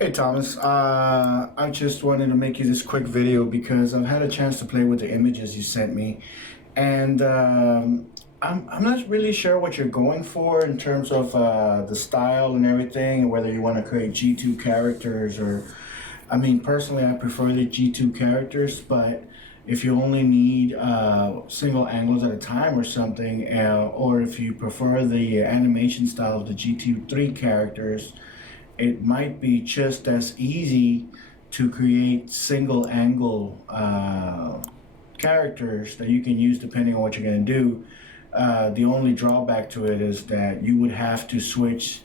Hey Thomas, I just wanted to make you this quick video because I've had a chance to play with the images you sent me, and I'm not really sure what you're going for in terms of the style and everything, whether you want to create G2 characters or, I mean, personally, I prefer the G2 characters, but if you only need single angles at a time or something, or if you prefer the animation style of the G2 3 characters, it might be just as easy to create single angle characters that you can use depending on what you're going to do. The only drawback to it is that you would have to switch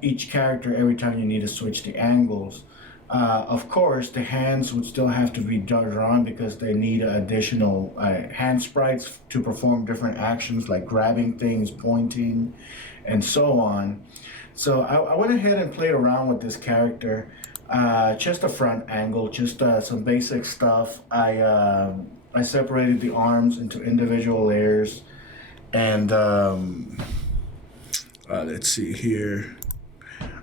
each character every time you need to switch the angles. Of course, the hands would still have to be drawn because they need additional hand sprites to perform different actions like grabbing things, pointing, and so on. So I went ahead and played around with this character. Just a front angle, just some basic stuff. I separated the arms into individual layers, and let's see here.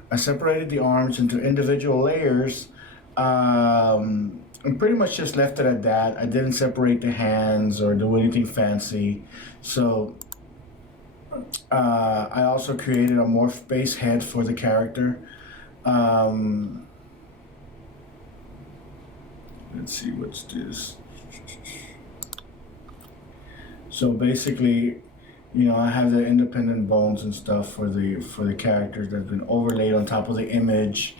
I separated the arms into individual layers, and pretty much just left it at that. I didn't separate the hands or do anything fancy. So I also created a morph base head for the character. Let's see, what's this? So basically, I have the independent bones and stuff for the characters that's been overlaid on top of the image.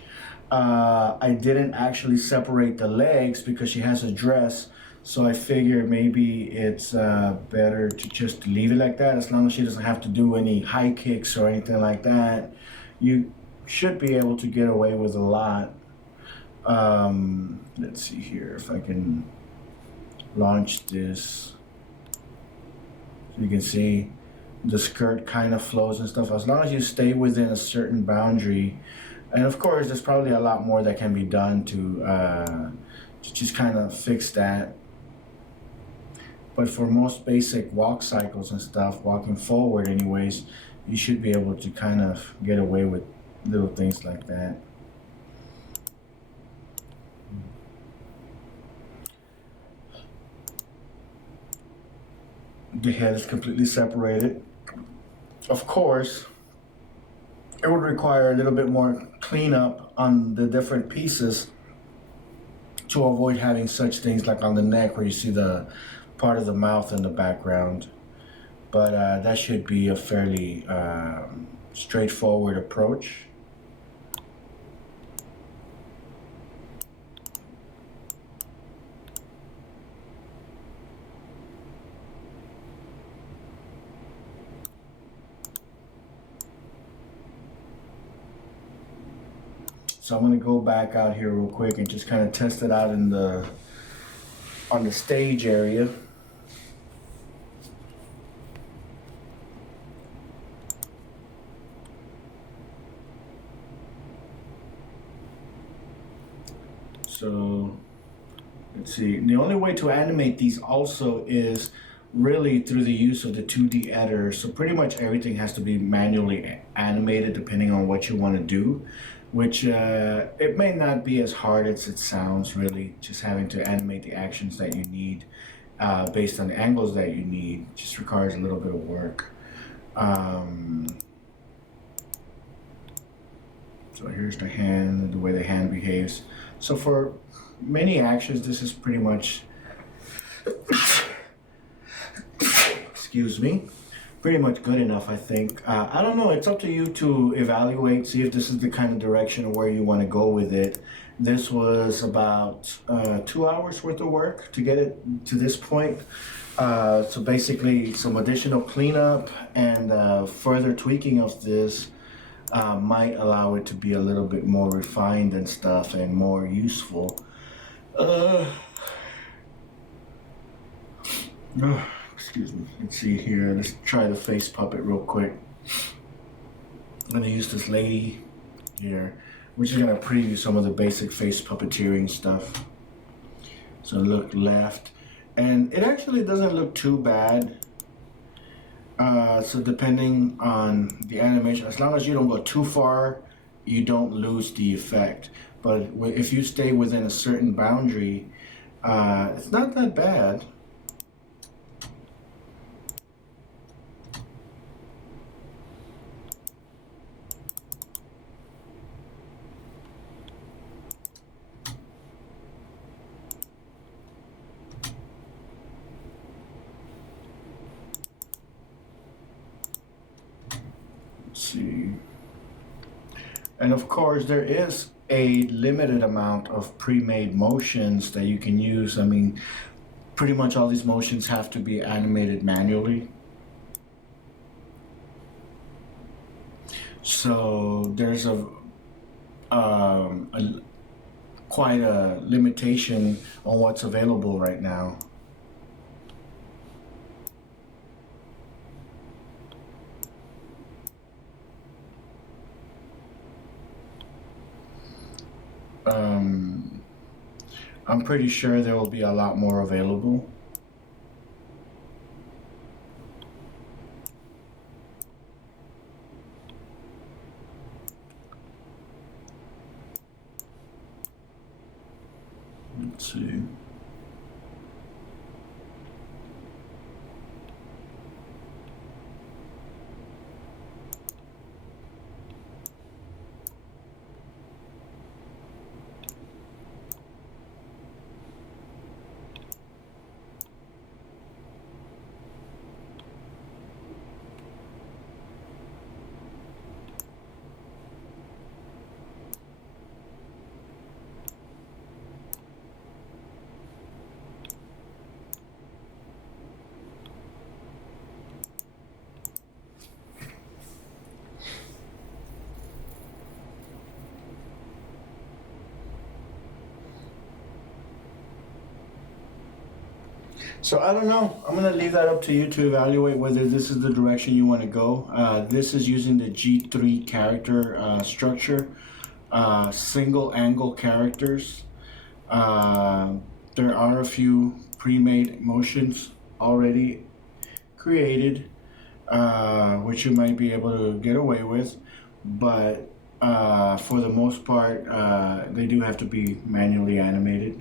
I didn't actually separate the legs because she has a dress, so I figure maybe it's better to just leave it like that. As long as she doesn't have to do any high kicks or anything like that, you should be able to get away with a lot. Let's see here if I can launch this. So you can see the skirt kind of flows and stuff. As long as you stay within a certain boundary, and of course there's probably a lot more that can be done to just kind of fix that. But for most basic walk cycles and stuff, walking forward anyways, you should be able to kind of get away with little things like that. The head is completely separated. Of course, it would require a little bit more cleanup on the different pieces to avoid having such things like on the neck where you see the part of the mouth in the background. But that should be a fairly straightforward approach. So I'm gonna go back out here real quick and just kind of test it out on the stage area. So let's see. The only way to animate these also is really through the use of the 2D editor. So pretty much everything has to be manually animated depending on what you want to do, which it may not be as hard as it sounds, really. Just having to animate the actions that you need based on the angles that you need just requires a little bit of work. So here's the hand and the way the hand behaves. So for many actions, this is pretty much, excuse me, pretty much good enough, I think. I don't know, it's up to you to evaluate, see if this is the kind of direction where you want to go with it. This was about 2 hours worth of work to get it to this point. So basically some additional cleanup and further tweaking of this might allow it to be a little bit more refined and stuff and more useful. Excuse me. Let's see here. Let's try the face puppet real quick. I'm gonna use this lady here. We're just gonna preview some of the basic face puppeteering stuff. So look left, and it actually doesn't look too bad. So depending on the animation, as long as you don't go too far you don't lose the effect. But if you stay within a certain boundary, it's not that bad. Let's see. And of course, there is a limited amount of pre-made motions that you can use. I mean, pretty much all these motions have to be animated manually. So there's quite a limitation on what's available right now. I'm pretty sure there will be a lot more available. Let's see. So I don't know. I'm gonna leave that up to you to evaluate whether this is the direction you want to go. This is using the G3 character structure, single angle characters. There are a few pre-made motions already created, which you might be able to get away with, but for the most part, they do have to be manually animated.